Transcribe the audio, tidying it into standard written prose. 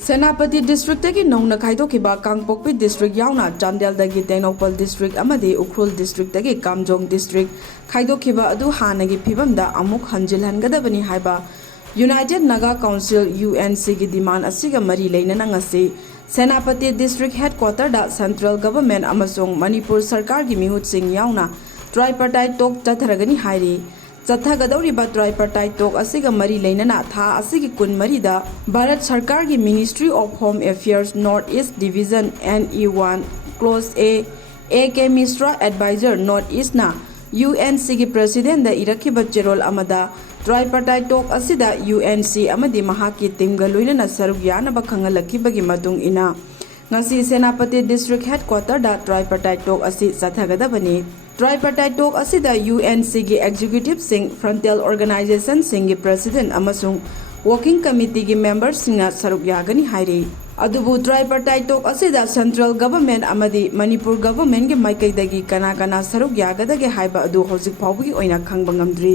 Senapati district tagi nongna khaidokiba Kangpokpi district yauna Chandeldagi Tengnopal district amadi Ukhrul district tagi Kamjong district khaidokiba adu hanagi phibamda amuk hanjilhangadabani haiba United Naga Council UNC gi demand asiga mari leinana ngasi Senapati district headquarter da central government amasung Manipur sarkar gi mihut sing yauna Tripatite talk chatharagani hairi Chathagadawriba Tripatite talk asiga mari leinana tha asigi kun marida Bharat Sarkar gi Ministry of Home Affairs North East Division NE1 Clause A.K. Misra Advisor North East na UNC gi President da irakiba cherol amada Tripatite talk asida UNC amadi mahaki timga loinana saruk yanaba khangalakibagi matung ina ngasi Senapati district headquarter da Tripatite talk asi chathagadabani Tripatite talk asida UNC gi executive sing frontal organization sing gi president amasung working committee gi members singa saruk yagani hairi adubu Tripatite talk asida central government amadi Manipur government gi maikai dagi kana saruk yagadage haiba adu hojik phawgi oina khangba ngamdri